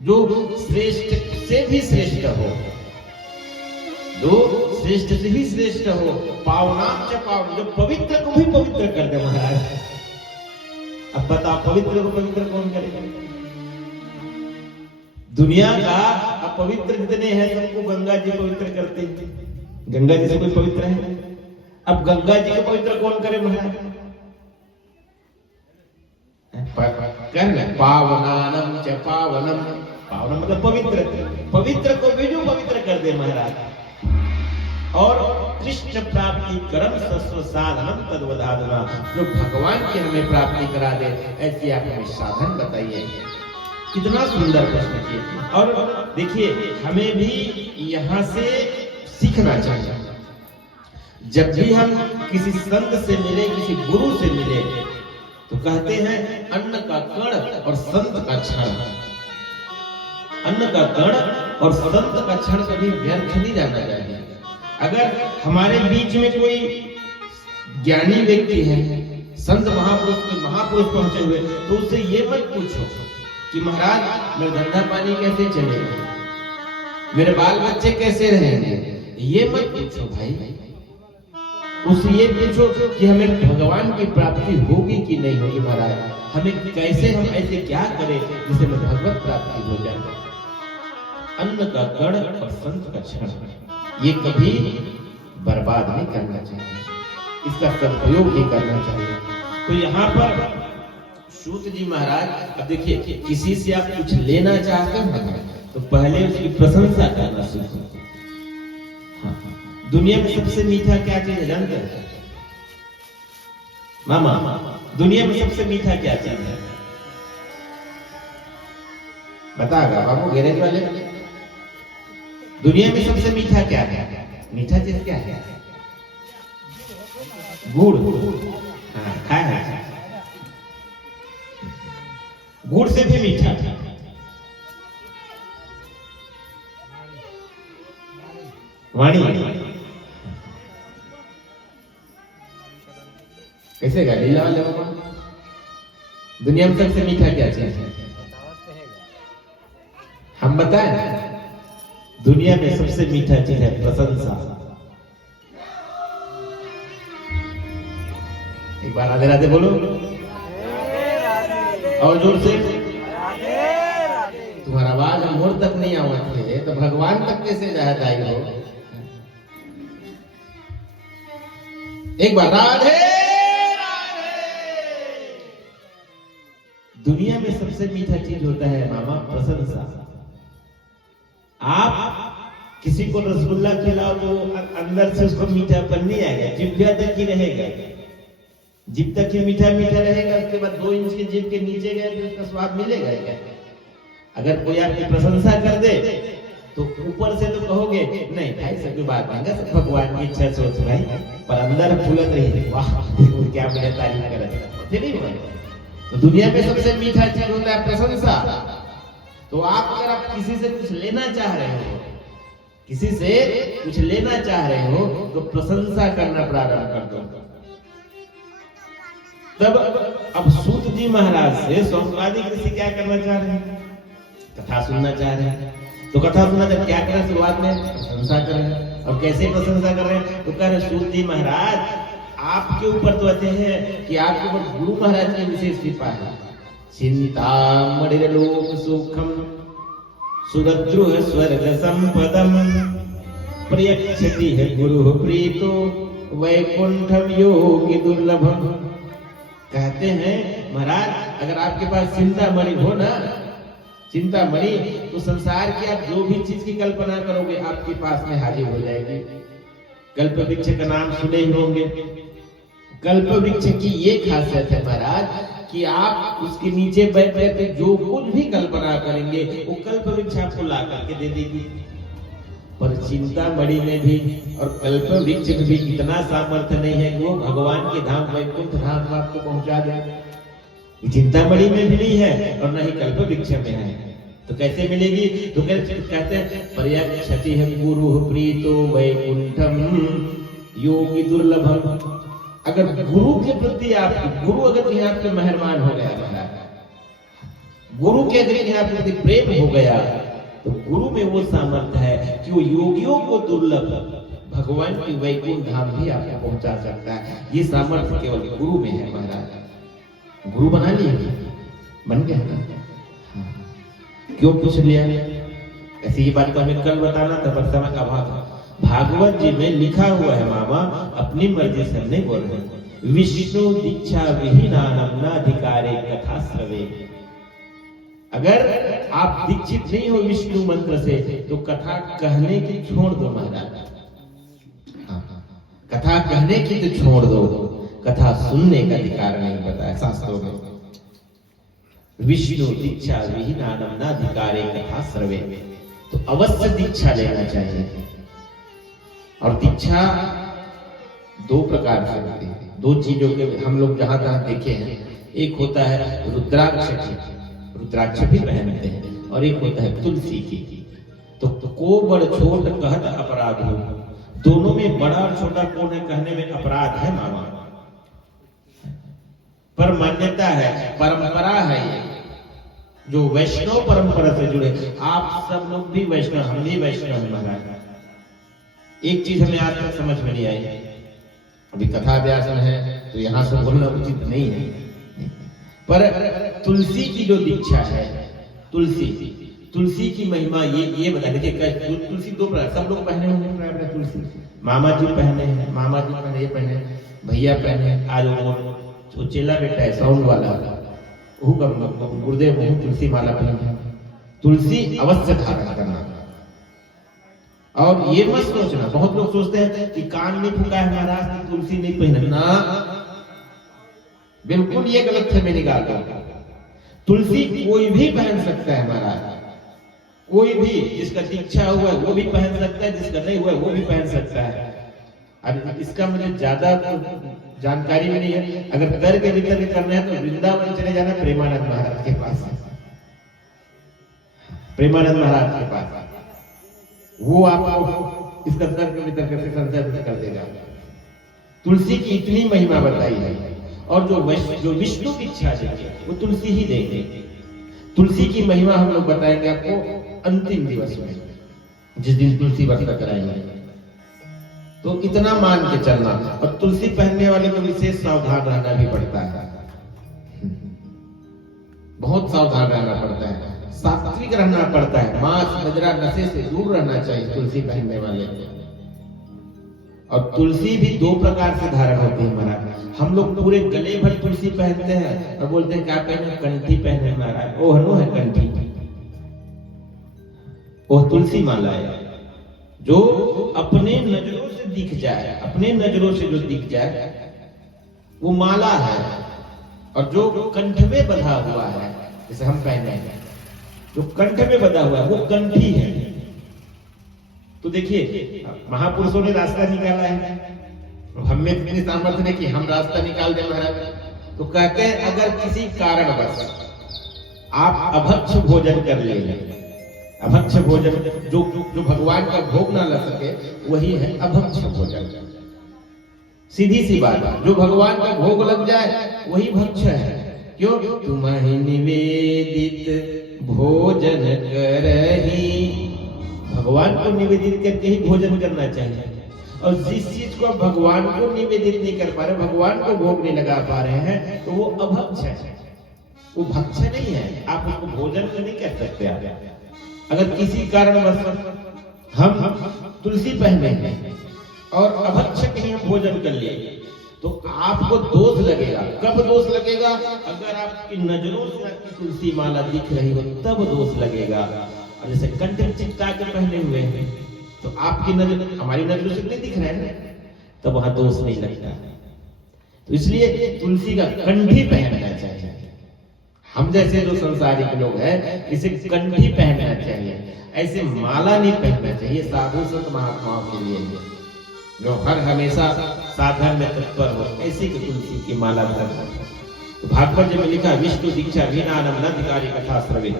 जो श्रेष्ठ से भी श्रेष्ठ हो, जो श्रेष्ठ से भी श्रेष्ठ हो, पावनाम च पावन, जो पवित्र को भी पवित्र कर दे महाराज। अब बताओ पवित्र को पवित्र कौन करेगा? दुनिया का अपवित्र जितने हैं सबको गंगा जी पवित्र करते हैं। गंगा जी से कोई पवित्र है? अब गंगा जी को पवित्र कौन करे महाराज? पावनानम च पावनम, पावनम मतलब पवित्र, पवित्र को भी जो पवित्र कर दे महाराज। और कृष्ण प्राप्ति करम सस्व साधनम तद्वदाधना, जो भगवान की हमें प्राप्ति करा दे ऐसी आप हमें साधन बताइए। कितना सुंदर प्रश्न किए। और देखिए हमें भी यहाँ से सीखना चाहिए। जब भी हम किसी संत से मिले, किसी गुरु से मिले, तो कहते हैं अन्न का कण और संत का क्षण। अन्न का कण और संत का क्षण कभी व्यर्थ नहीं जाना चाहिए। अगर हमारे बीच में कोई ज्ञानी व्यक्ति है, संत महापुरुष पहुंचे हुए, तो उससे ये मत पूछो कि महाराज मेरा धंधा पानी कैसे चलेगा, मेरे बाल बच्चे कैसे रहेंगे, ये मत पूछो भाई। उससे ये पूछो कि हमें भगवान की प्राप्ति होगी कि नहीं होगी महाराज, हमें कैसे, हम ऐसे क्या करें जिससे हमें भगवत प्राप्ति हो जाए। अन्न का कण और संत का क्षण, ये कभी बर्बाद नहीं करना चाहिए, इसका सदुपयोग ही करना चाहिए। तो यहाँ पर सूत जी महाराज, अब देखिए किसी से आप कुछ लेना चाहते हैं तो पहले उसकी प्रशंसा करना सीखो। हाँ, दुनिया में सबसे मीठा क्या चीज है जानते हैं मामा? दुनिया में सबसे मीठा क्या चीज है बताएगा बाबू गैरेज वाले? दुनिया में सबसे मीठा क्या है? मीठा चीज क्या है? गुड़। हाँ, खाया है। गुड़ से भी मीठा था। वाणी कैसे गा लीला वाले बाबा? दुनिया में सबसे मीठा क्या चीज है? हम बताएं, दुनिया में सबसे मीठा चीज है प्रशंसा। एक बार राधे राधे बोलो और जोर से। तुम्हारा आवाज मोर तक नहीं आवत है तो भगवान तक कैसे जाए हो? एक बार राधे राधे। दुनिया में सबसे मीठा चीज होता है मामा प्रशंसा। आप किसी को रसगुल्ला खिलाओ तो अंदर से उसको मीठापन नहीं आएगा, जिभ्या तक ही रहेगा, जिब तक ही मीठा मीठा रहेगा। उसके बाद 2 इंच के जिभ के नीचे गए तो उसका स्वाद मिलेगा क्या? अगर कोई आपकी प्रशंसा कर दे तो ऊपर से तो कहोगे नहीं भाई सब की बात नहीं, सब भगवान की इच्छा सोच भाई, पर अंदर फूलत रही वाह क्या मेरा तारीफ करे। तो दुनिया में सबसे मीठा चीज होता है प्रशंसा। तो आप अगर आप किसी से कुछ लेना चाह रहे हो, किसी से कुछ लेना चाह रहे हो तो प्रशंसा करना प्रारंभ कर दो। तब अब सूत जी महाराज से सोमवादी ऋषि क्या करना चाह रहे हैं? कथा सुनना चाह रहे हैं। तो कथा सुनना जब क्या करें? शुरुआत में प्रशंसा करें। और कैसे प्रशंसा कर रहे हैं? तो कह रहे सूत जी महाराज आपके ऊपर तो ऐसे हैं कि आपके ऊपर गुरु महाराज की विशेष कृपा है। चिंतामणिर्लोक सुखम सुरद्रुह स्वर्ग संपदम प्रयच्छति है गुरु प्रीतो वैकुंठम योगी दुर्लभम। कहते हैं महाराज अगर आपके पास चिंतामणि हो ना, चिंतामणि, तो संसार की आप जो भी चीज की कल्पना करोगे आपके पास में हाजिर हो जाएगी। कल्प वृक्ष का नाम सुने ही होंगे। कल्प वृक्ष की ये खासियत है महाराज कि आप उसके नीचे बैठ बैठ जो कुछ भी कल्पना करेंगे वो कल्प वृक्ष आपको ला करके दे देगी। पर चिंतामणि में भी और कल्प वृक्ष में भी इतना सामर्थ्य नहीं है कि वो भगवान के धाम वैकुंठ धाम आपको पहुंचा दे। चिंतामणि में भी नहीं है और न ही कल्प वृक्ष में है। तो कैसे मिलेगी? तो कहते हैं पर्यक्षति है गुरु प्रीतो वैकुंठम योगी दुर्लभम। अगर गुरु के प्रति आप, गुरु अगर आपके मेहरबान हो गया, गुरु के अगर यदि आपके प्रति प्रेम हो गया तो गुरु में वो सामर्थ्य है कि वो योगियों को दुर्लभ भगवान की वैकुंठ धाम भी आपको पहुंचा सकता है। ये सामर्थ्य केवल गुरु में है महाराज। गुरु बना लिए, बन गया ना? क्यों पूछ लिया? ऐसी ही बात तो हमें कल बताना था, पर समय का अभाव था। भागवत जी में लिखा हुआ है मामा, अपनी मर्जी से हम नहीं बोल रहे। विष्णु दीक्षा विहीनानम नाधिकारे कथा श्रवे। अगर आप दीक्षित नहीं हो विष्णु मंत्र से तो कथा कहने की छोड़ दो महाराज। कथा कहने की तो छोड़ दो, कथा सुनने का अधिकार नहीं बताया शास्त्रों में। विष्णु दीक्षा विहीनानम नाधिकारे कथा श्रवे। तो अवश्य दीक्षा लेना चाहिए। और दीक्षा दो प्रकार से होती है, दो चीजों के हम लोग जहां तहां देखे हैं। एक होता है रुद्राक्ष की, रुद्राक्ष भी पहनते हैं, और एक होता है तुलसी की। तो को बड़ छोट कहत अपराध हो, दोनों में बड़ा और छोटा कौन है कहने में अपराध है मामा। पर मान्यता है, परंपरा है ये, जो वैष्णव परंपरा से जुड़े। आप सब लोग भी वैष्णव, हम भी वैष्णव हैं महाराज। एक चीज हमें आज तक समझ में नहीं आई, अभी कथा व्यास में है तो यहां से बोलना उचित नहीं है, पर तुलसी की जो दीक्षा है, तुलसी की महिमा ये बता। देखिए तुलसी दो प्रकार, सब लोग पहने होंगे तुलसी। मामा जी पहने हैं, मामा जी पहने, ये पहने, भैया पहने, आज वो चेला बेटा है साउंड वाला, गुरुदेव तुलसी माला पहने। तुलसी अवश्य धारण करना। और ये मत सोचना, बहुत लोग सोचते हैं कि कान में फूका है महाराज तुलसी नहीं पहनना, बिल्कुल ये गलत है मेरी बात। तुलसी कोई भी पहन सकता है महाराज, कोई भी, जिसका दीक्षा हुआ है वो भी पहन सकता है, जिसका नहीं हुआ है वो भी पहन सकता है। अब इसका मुझे ज्यादा जानकारी भी नहीं है। अगर कर के भीतर करना है तो वृंदावन चले जाना प्रेमानंद महाराज के पास, प्रेमानंद महाराज के पास, वो आपको इसका तर्क वितर्क से संदर्भ कर देगा। तुलसी की इतनी महिमा बताई है। और जो विष्णु की इच्छा देंगे वो तुलसी ही देंगे। तुलसी की महिमा हम लोग बताएंगे आपको अंतिम दिवस में, जिस दिन तुलसी व्रत कराएंगे। तो इतना मान के चलना। और तुलसी पहनने वाले को विशेष सावधान रहना भी पड़ता है, बहुत सावधान रहना पड़ता है, सात्विक रहना पड़ता है, मांस मदिरा नशे से दूर रहना चाहिए तुलसी पहनने वाले। और तुलसी भी दो प्रकार से धारण होती है महाराज। हम लोग पूरे गले भर तुलसी पहनते हैं और बोलते हैं क्या पहने, कंठी पहने महाराज। ओ हनु है कंठी, वो तुलसी माला है जो अपने नजरों से दिख जाए, अपने नजरों से जो दिख जाए वो माला है। और जो कंठ में बंधा हुआ है, जैसे हम पहने हैं, जो कंठ में बंधा हुआ है वो कंठी है। तो देखिए महापुरुषों ने रास्ता निकाला है, हमें इतनी सामर्थ्य नहीं कि हम रास्ता निकाल दें महाराज। तो कहते हैं अगर किसी कारणवश आप अभक्ष भोजन कर ले, अभक्ष भोजन जो भगवान का भोग ना लग सके वही है अभक्ष भोजन। सीधी सी बात, जो भगवान का भोग लग जाए वही भक्ष है। क्यों? तुम्हें निवेदित भोजन करही, भगवान को निवेदित करके ही भोजन करना चाहिए। और जिस चीज को भगवान को निवेदित नहीं कर पा रहे, भगवान को भोग नहीं लगा पा रहे हैं, तो वो अभक्ष है, वो भक्ष नहीं है। आप उसको भोजन तो नहीं कह सकते। अगर किसी कारणवश हम तुलसी पहने हैं और अभक्ष कहीं हम भोजन कर लिए तो आपको दोष लगेगा। कब दोष लगेगा? अगर आपकी नजरों से आपकी तुलसी माला दिख रही हो तब दोष लगेगा। और जैसे कंठ चिपका के पहने हुए हैं तो आपकी नजर, हमारी नजरों से नहीं दिख रहा है, तब वहां दोष नहीं लगता। तो इसलिए तुलसी का कंठी पहनना चाहिए। हम जैसे जो संसारिक लोग हैं इसे कंठी पहनना चाहिए, ऐसे माला नहीं पहनना चाहिए। साधु संत महात्माओं के लिए जो हर हमेशा साधन में तत्पर हो, ऐसी तुलसी की माला धरना। तो भागवत में लिखा विष्णु दीक्षा विनानम नधिकारी कथा श्रवे,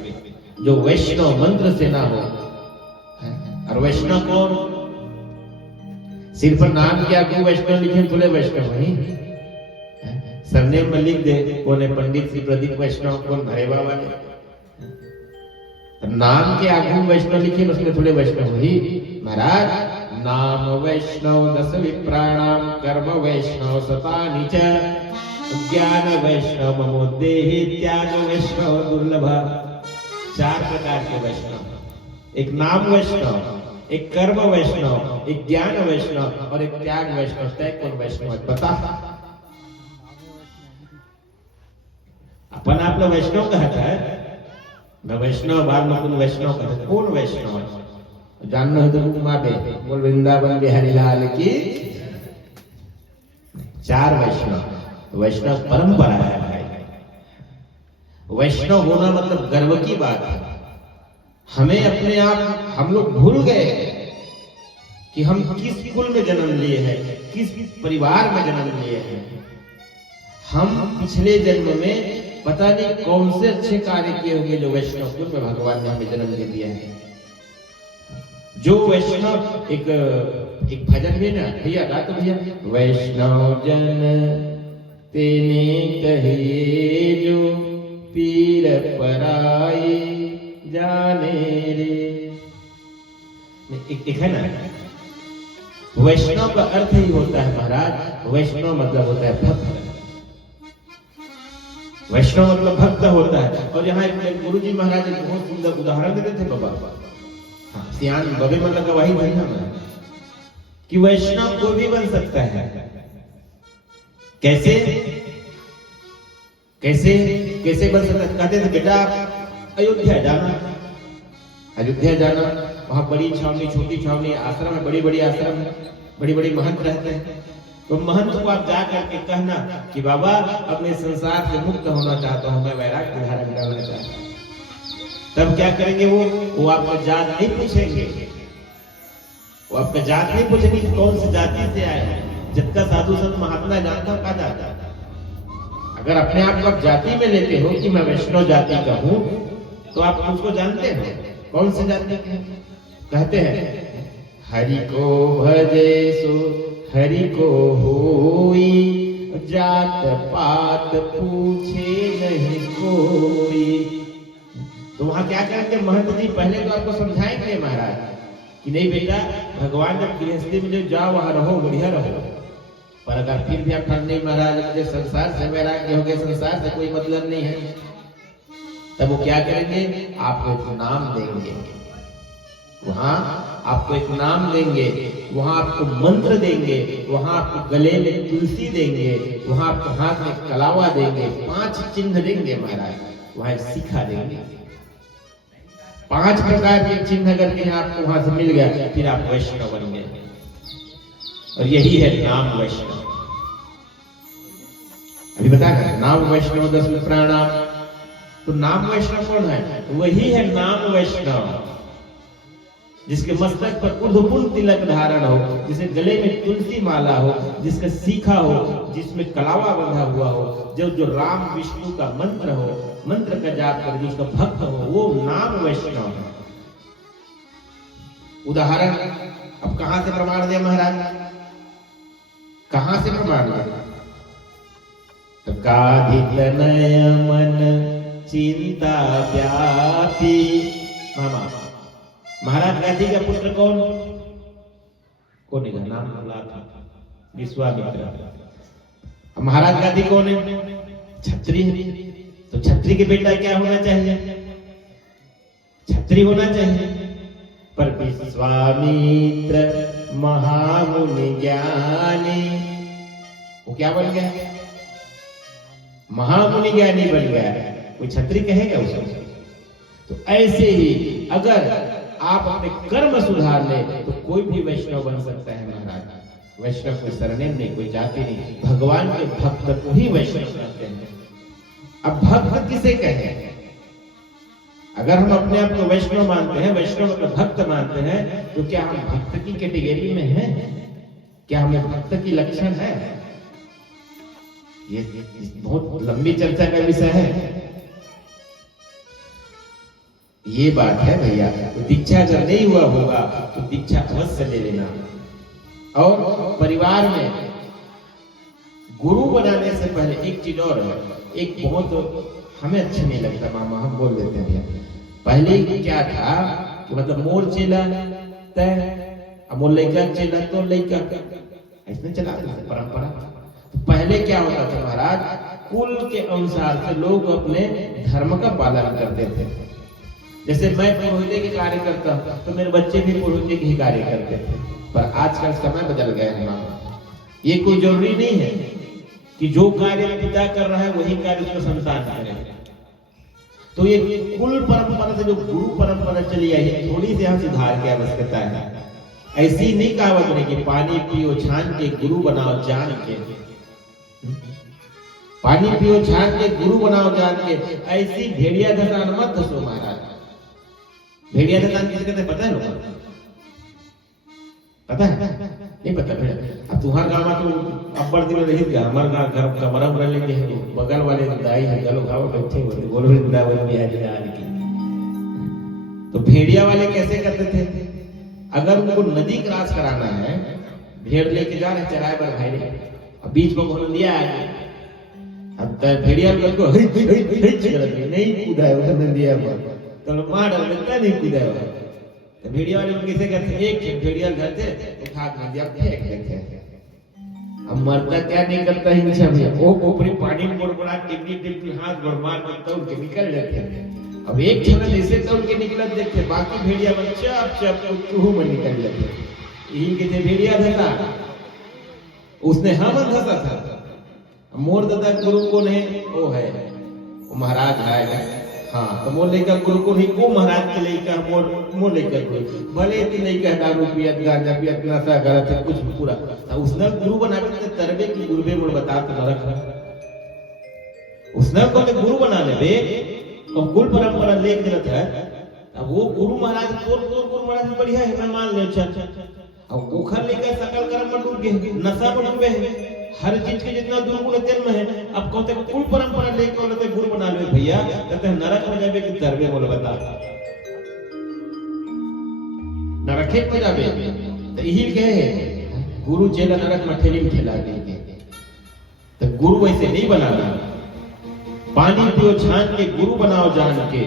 जो वैष्णव मंत्र से ना हो। और वैष्णव कौन? सिर पर नाम क्या क्यों वैष्णव लिखे, बोले वैष्णव वही सरनेम में लिख दे, कौन है पंडित श्री प्रदीप वैष्णव, कौन भरेवा वाले, नाम के आगू वैष्णव लिखे, उसमें थोड़े वैष्णव ही महाराज। नाम वैष्णव 10 विप्राणाम, कर्म वैष्णव शतानि च, ज्ञान वैष्णव ममोदेहि, त्याग वैष्णव दुर्लभ। 4 प्रकार के वैष्णव, एक नाम वैष्णव, एक कर्म वैष्णव, एक ज्ञान वैष्णव और एक त्याग वैष्णव। तय कौन वैष्णव है बता? अपन आपला वैष्णव कहता है, मैं वैष्णव बाल मुकुंद वैष्णव कहते, कौन वैष्णव है? जानना है तो माटे बोल वृंदावन बिहारी लाल की। 4 वैष्णव। वैष्णव परंपरा है भाई। वैष्णव होना मतलब गर्व की बात है। हमें अपने आप, हम लोग भूल गए कि हम किस कुल में जन्म लिए हैं, किस परिवार में जन्म लिए हैं। हम पिछले जन्म में पता नहीं कौन से अच्छे कार्य किए होंगे जो वैष्णव कुल में भगवान ने हमें जन्म दे दिया है। जो वैष्णव एक भजन भी ना भैया, गा तो भैया। वैष्णव जन तेने कहिए जो पीर पराई जाने रे। एक है ना, वैष्णव का अर्थ ही होता है महाराज, वैष्णव मतलब होता है भक्त। वैष्णव मतलब भक्त होता है। और यहाँ एक गुरुजी महाराज एक बहुत सुंदर उदाहरण देते थे बाबा। हाँ, सियान बबे मतलब का वही भजन है कि वैष्णव कोई भी बन सकता है। कैसे कैसे कैसे बन सकता है? कहते थे बेटा अयोध्या जाना, अयोध्या जाना, वहां बड़ी छावनी, छोटी छावनी, आश्रम है, बड़ी बड़ी आश्रम है, बड़ी बड़ी महंत रहते हैं। तो महंत को आप जा करके कहना कि बाबा अपने संसार से मुक्त होना चाहता हूं, मैं वैराग्य धारण करना चाहता हूं। तब क्या करेंगे वो आपका जात नहीं पूछेंगे, वो आपका जात नहीं पूछेंगे कि कौन सी जाति से आए हैं। जब का साधु संत महात्मा जानता कहा जाता है। अगर अपने आप को आप जाति में लेते हो कि मैं वैष्णव जाति का हूं, तो आप उसको जानते हो कौन सी जाति के। कहते हैं हरि को भजे सो हरि को होई, जात पात पूछे नहीं कोई। तो वहां क्या करेंगे महंत जी? पहले तो आपको समझाएंगे महाराज कि नहीं बेटा, भगवान जब गृहस्थी में जाओ वहां रहो, बढ़िया रहो। पर अगर फिर भी आप नहीं महाराज मुझे संसार से वैराग्य हो गया, संसार से कोई मतलब नहीं है, तब वो क्या करेंगे? आपको एक नाम देंगे। वहां आपको एक नाम देंगे, वहां आपको मंत्र देंगे, वहां आपको गले में तुलसी देंगे, वहां आपको हाथ में कलावा देंगे, 5 चिन्ह देंगे महाराज, वहां सिखा देंगे। 5 प्रकार के चिन्ह अगर के आपको वहां से मिल गया, फिर आप वैष्णव बन गए। और यही है नाम वैष्णव। अभी बता रहे नाम वैष्णव 10 विप्राणाम। तो नाम वैष्णव कौन है? वही है नाम वैष्णव जिसके मस्तक पर ऊर्ध्वपुंड तिलक धारण हो, जिसे गले में तुलसी माला हो, जिसका सीखा हो, जिसमें कलावा बंधा हुआ हो, जो राम विष्णु का मंत्र हो, मंत्र का जाप कर, जिसका भक्त हो, वो नाम वैष्णव है। उदाहरण अब कहां से प्रमाण दे महाराज? कहां से प्रमाण दे? तो काधित नय मन चिंता व्यापी। मामा महाराज गांधी का पुत्र कौन है? नाम बोला था विश्वामित्र। महाराज गांधी कौन है? छत्री। तो छत्री के बेटा क्या होना चाहिए? छत्री होना चाहिए। पर विश्वामित्र महामुनि ज्ञानी, वो क्या बन गया? महामुनि ज्ञानी बन गया। कोई छत्री कहेगा उसको? तो ऐसे ही अगर आप अपने कर्म सुधार ले तो कोई भी वैष्णव बन सकता है महाराज। वैष्णव कोई सरनेम नहीं, कोई जाति नहीं, भगवान के भक्त को ही वैष्णव कहते हैं। अब भक्त किसे कहें? अगर हम अपने आप को वैष्णव मानते हैं, वैष्णव को भक्त मानते हैं, तो क्या हम भक्त की कैटेगरी में हैं? क्या हमें भक्त की लक्षण है? ये बहुत लंबी चर्चा का विषय है। ये बात है भैया। तो दीक्षा अगर नहीं हुआ होगा तो दीक्षा अवश्य ले लेना। और परिवार में गुरु बनाने से पहले एक चीज और है, एक बहुत हमें अच्छा नहीं लगता मामा, हम बोल देते हैं। पहले क्या था कि मतलब मोर चेला तय, अब मोर लड़का चेला तो लड़का, ऐसे चला परंपरा। तो पहले क्या होता था महाराज, कुल के अनुसार से लोग अपने धर्म का पालन करते थे। जैसे मैं पुरोहित के कार्य करता हूं तो मेरे बच्चे भी पुरोहित के कार्य करते थे। पर आजकल समय बदल गया है मामा, ये कोई जरूरी नहीं है कि जो कार्य पिता कर रहा है वही कार्य उसका संतान करे। तो ये कुल परंपरा से जो गुरु परंपरा चली आई है, थोड़ी सी यहाँ सुधार की आवश्यकता है। ऐसी नहीं कहावत बने कि पानी पियो छान के गुरु बनाओ जान के, पानी पियो छान के गुरु बनाओ जान के, ऐसी भेड़िया धसान मत धसो महाराज। भेड़िया धसान किसे कहते पता है लोग? पता है? नहीं पता भेड़। अब तुम्हारे गांव में तो अब्बड़ दिन रही थी, हमारे गांव घर कमरा उमरा लेके है, बगल वाले दाई है गलो गाँव बैठे बोले बोल रहे बुरा बोल बिहार की। तो भेड़िया वाले कैसे करते थे, अगर उनको नदी क्रॉस कराना है, भेड़ लेके जा रहे चराए पर भाई रे, अब बीच में घोल दिया है, अब भेड़िया को नहीं कूदा है उधर नदिया पर, तो मार डालता नहीं कूदा है। तो भेड़िया वाले कैसे करते, एक भेड़िया घर से उठा नदिया फेंक देते। अब मरता क्या नहीं करता हिंसा में, वो ऊपरी पानी में बड़ा टिपी टिपी हाथ भर मार के तोड़ के निकल जाते हैं। अब एक क्षण ऐसे तोड़ के निकलत देखते, बाकी भेड़िया में चप चप चूहू में निकल जाते। यही कहते भेड़िया धसा, उसने हम धसा था। मोर दादा गुरु को ने वो है, वो महाराज आएगा, हाँ तो मोर लेकर गुरु को नहीं, वो महाराज के लेकर मोर लेकर गुरु, भले इतनी नहीं कह दारू पियत गांजा पियत नशा करत है कुछ पूरा, उसने गुरु बना के तरबे की गुरुबे मोर बता तो नरक, उसने को गुरु बना ले और कुल परंपरा लेके रहता है। अब वो गुरु महाराज तोर गुरु महाराज बढ़िया है, मैं मान ले अच्छा। अब ओखर लेकर सकल कर्म में डूब गए, नशा में डूबे हैं, हर चीज के जितना दुर्गुण जन्म है। अब कहते कुल परंपरा लेके बोलते गुरु बना लो भैया, कहते हैं नरक में जाबे कि तरबे बोले बता, नरके में जाबे। तो यही कहे गुरु चेला नरक में ठेली में ठेला देंगे। तो गुरु वैसे नहीं बनाना, पानी पियो छान के गुरु बनाओ जान के।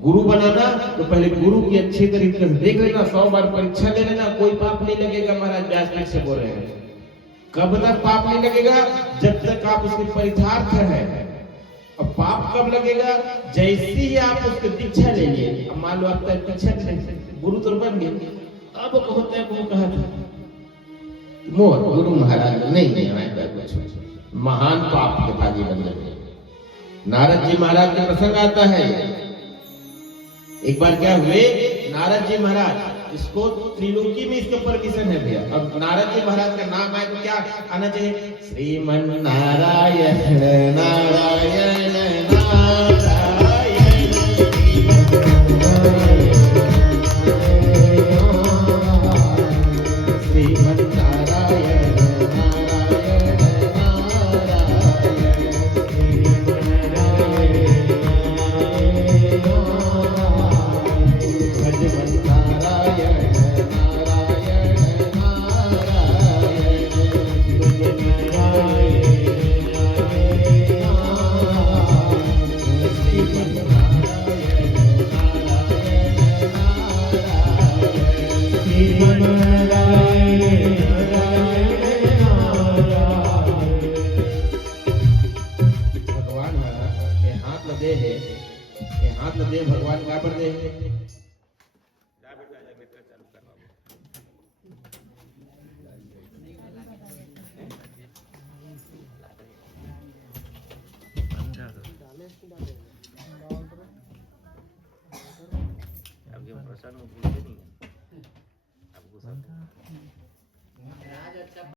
गुरु बनाना तो पहले गुरु की अच्छी तरीके से देख लेना, 100 बार परीक्षा ले लेना, कोई पाप नहीं लगेगा। महाराज व्यासपीठ से बोल रहे हैं, कब तक पाप नहीं लगेगा, जब तक आप उसके परितार्थ है। और पाप कब लगेगा, जैसे ही आप उसके दीक्षा ले लिए। अब मान लो आपका दीक्षा गुरु तो बन गए, अब कहते हैं वो कहा था मोर गुरु महाराज नहीं महान पाप के भागी बन गए। नारद जी महाराज का प्रसंग आता है। एक बार क्या हुए, नारद जी महाराज, इसको त्रिलोकी में इसका परमिशन है भैया। अब नारद जी महाराज का नाम आए तो क्या आना चाहिए, श्रीमन नारायण नारायण नारायण श्रीमन नारायण भगवान का पर दे प्रसन्न